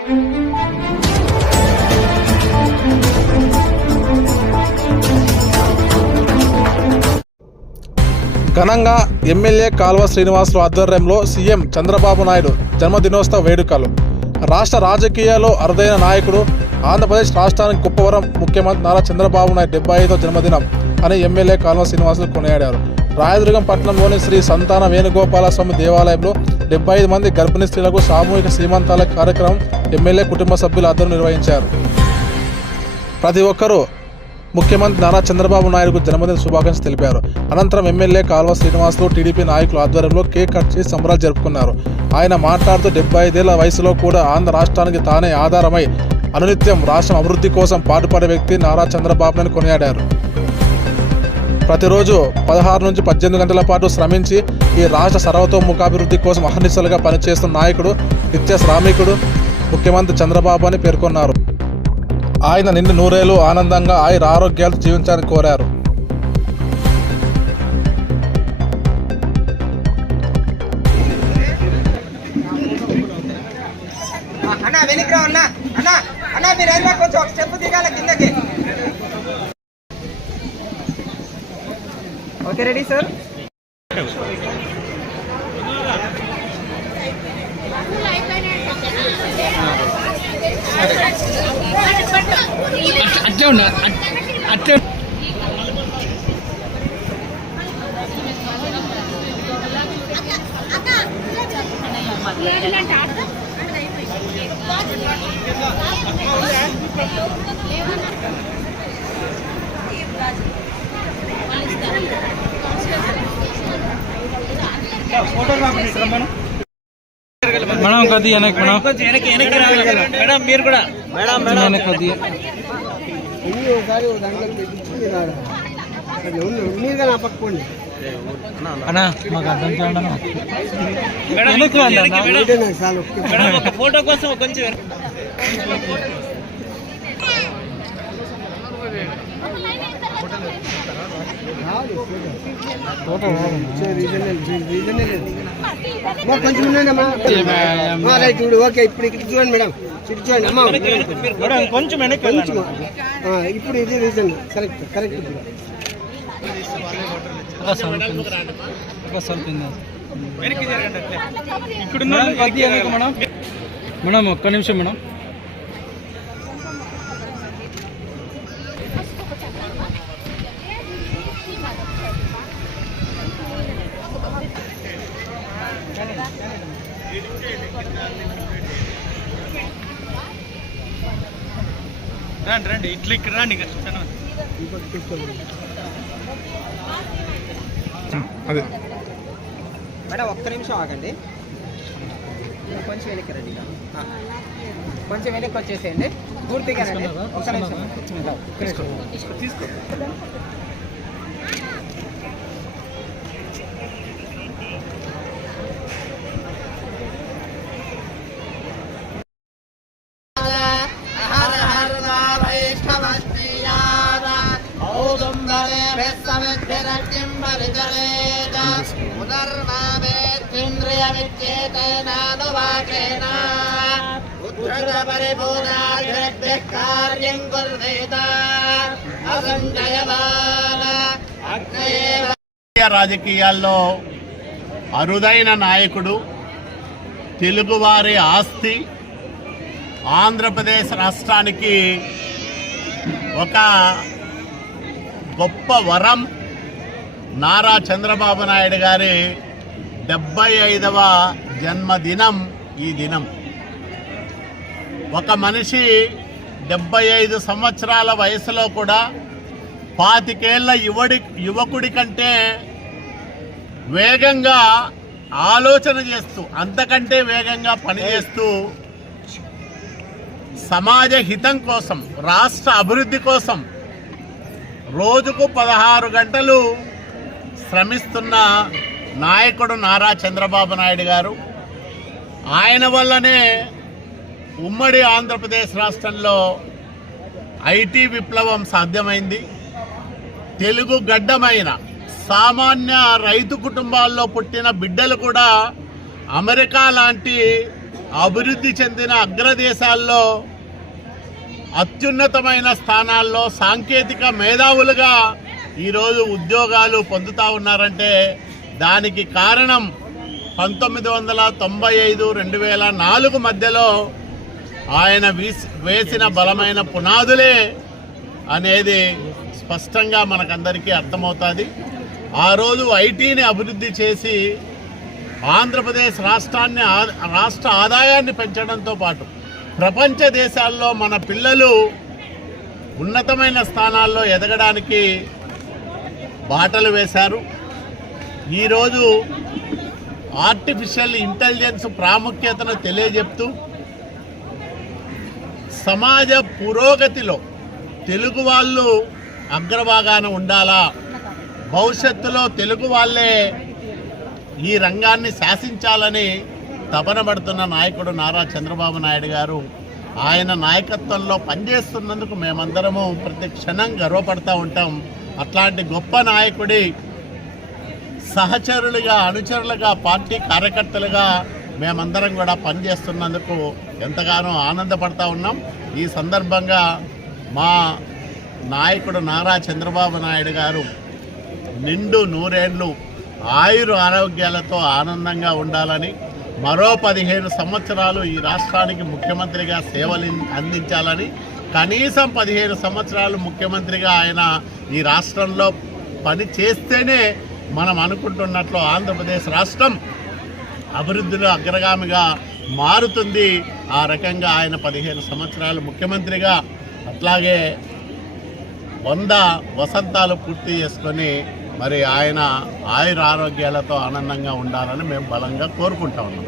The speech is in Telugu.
ఘనంగా ఎమ్మెల్యే కాల్వ శ్రీనివాసులు ఆధ్వర్యంలో సీఎం చంద్రబాబు నాయుడు జన్మదినోత్సవ వేడుకలు. రాష్ట్ర రాజకీయాల్లో అరుదైన నాయకుడు, ఆంధ్రప్రదేశ్ రాష్ట్రానికి గొప్పవరం ముఖ్యమంత్రి నారా చంద్రబాబు నాయుడు 75వ జన్మదినం అని ఎమ్మెల్యే కాల్వ శ్రీనివాసులు కొనియాడారు. రాయదుర్గం పట్టణంలోని శ్రీ సంతాన వేణుగోపాల స్వామి దేవాలయంలో 75 మంది గర్భిణీ స్త్రీలకు సామూహిక సీమంతాల కార్యక్రమం ఎమ్మెల్యే కుటుంబ సభ్యుల ఆధ్వర్యంలో నిర్వహించారు. ప్రతి ఒక్కరూ ముఖ్యమంత్రి నారా చంద్రబాబు నాయుడుకు జన్మదిన శుభాకాంక్షలు తెలిపారు. అనంతరం ఎమ్మెల్యే కాల్వ శ్రీనివాసులు టీడీపీ నాయకుల ఆధ్వర్యంలో కేక్ కట్ చేసి సంబరాలు జరుపుకున్నారు. ఆయన మాట్లాడుతూ 75 ఏళ్ల వయసులో కూడా ఆంధ్ర రాష్ట్రానికి తానే ఆధారమై అనునిత్యం రాష్ట్రం అభివృద్ధి కోసం పాటుపడే వ్యక్తి నారా చంద్రబాబు నాయుడు కొనియాడారు. ప్రతిరోజు 16 నుంచి 18 గంటల పాటు శ్రమించి ఈ రాష్ట్ర సర్వతోముఖాభివృద్ధి కోసం అహర్నిశలుగా పనిచేస్తున్న నాయకుడు, నిత్య శ్రామికుడు ముఖ్యమంత్రి చంద్రబాబు అని పేర్కొన్నారు. ఆయన నిండు నూరేళ్లు ఆనందంగా ఆయుర ఆరోగ్యాలు జీవించాలని కోరారు. Okay, ready sir? అట్లే ఉన్నా అట్లే మేడం కొద్దిగా వెనక్కి మేడం మీరు కూడా మేడం కొద్దిగా అన్నా మాకు అర్థం చేయండి. ఫోటో కోసం కొంచెం ఓకే, ఇప్పుడు ఇక్కడ చూడండి మేడం, ఇటు చూడండి అమ్మా, కొంచెం ఇప్పుడు ఇది రీజన్ కరెక్ట్ కరెక్ట్. మేడం ఒక్క నిమిషం మేడం. రండి ఇట్లా ఇక్కడ రండి. అదే మేడం ఒక్క నిమిషం ఆగండి, కొంచెం వెనక్కి రండి, కొంచెం వెనక్కి వచ్చేసేయండి పూర్తిగా. ఒక్క నిమిషం తీసుకో. రాజకీయాల్లో అరుదైన నాయకుడు, తెలుగువారి ఆస్తి, ఆంధ్రప్రదేశ్ రాష్ట్రానికి ఒక గొప్ప వరం నారా చంద్రబాబు నాయుడు గారి 75వ జన్మదినం ఈ దినం. ఒక మనిషి 75 సంవత్సరాల వయసులో కూడా 25 ఏళ్ల యువకుడి కంటే వేగంగా ఆలోచన చేస్తూ, అంతకంటే వేగంగా పనిచేస్తూ సమాజ హితం కోసం, రాష్ట్ర అభివృద్ధి కోసం రోజుకు 16 గంటలు శ్రమిస్తున్న నాయకుడు నారా చంద్రబాబు నాయుడు గారు. ఆయన వల్లనే ఉమ్మడి ఆంధ్రప్రదేశ్ రాష్ట్రంలో ఐటీ విప్లవం సాధ్యమైంది. తెలుగు గడ్డమైన సామాన్య రైతు కుటుంబాల్లో పుట్టిన బిడ్డలు కూడా అమెరికా లాంటి అభివృద్ధి చెందిన అగ్రదేశాల్లో అత్యున్నతమైన స్థానాల్లో సాంకేతిక మేధావులుగా ఈరోజు ఉద్యోగాలు పొందుతూ ఉన్నారంటే దానికి కారణం 1995-2004 మధ్యలో ఆయన వేసిన బలమైన పునాదులే అనేది స్పష్టంగా మనకందరికీ అర్థమవుతుంది. ఆ రోజు ఐటీని అభివృద్ధి చేసి ఆంధ్రప్రదేశ్ రాష్ట్ర ఆదాయాన్ని పెంచడంతో పాటు ప్రపంచ దేశాల్లో మన పిల్లలు ఉన్నతమైన స్థానాల్లో ఎదగడానికి బాటలు వేశారు. ఈరోజు ఆర్టిఫిషియల్ ఇంటెలిజెన్స్ ప్రాముఖ్యతను తెలియజెప్తూ సమాజ పురోగతిలో తెలుగు వాళ్ళు అగ్రభాగాన ఉండాలా, భవిష్యత్తులో తెలుగు వాళ్ళే ఈ రంగాన్ని శాసించాలని తపన పడుతున్న నాయకుడు నారా చంద్రబాబు నాయుడు గారు. ఆయన నాయకత్వంలో పనిచేస్తున్నందుకు మేమందరము ప్రతి క్షణం గర్వపడుతూ ఉంటాం. అట్లాంటి గొప్ప నాయకుడి సహచరులుగా, అనుచరులుగా, పార్టీ కార్యకర్తలుగా మేమందరం కూడా పనిచేస్తున్నందుకు ఎంతగానో ఆనందపడతా ఉన్నాం. ఈ సందర్భంగా మా నాయకుడు నారా చంద్రబాబు నాయుడు గారు నిండు నూరేళ్లు ఆయుర ఆరోగ్యాలతో ఆనందంగా ఉండాలని, మరో 15 సంవత్సరాలు ఈ రాష్ట్రానికి ముఖ్యమంత్రిగా సేవలు అందించాలని, కనీసం 15 సంవత్సరాలు ముఖ్యమంత్రిగా ఆయన ఈ రాష్ట్రంలో పని చేస్తేనే మనం అనుకుంటున్నట్లు ఆంధ్రప్రదేశ్ రాష్ట్రం అభివృద్ధిలో అగ్రగామిగా మారుతుంది. ఆ రకంగా ఆయన 15 సంవత్సరాలు ముఖ్యమంత్రిగా, అట్లాగే 100 వసంతాలు పూర్తి చేసుకొని మరి ఆయన ఆయుర ఆరోగ్యాలతో ఆనందంగా ఉండాలని మేము బలంగా కోరుకుంటా ఉన్నాం.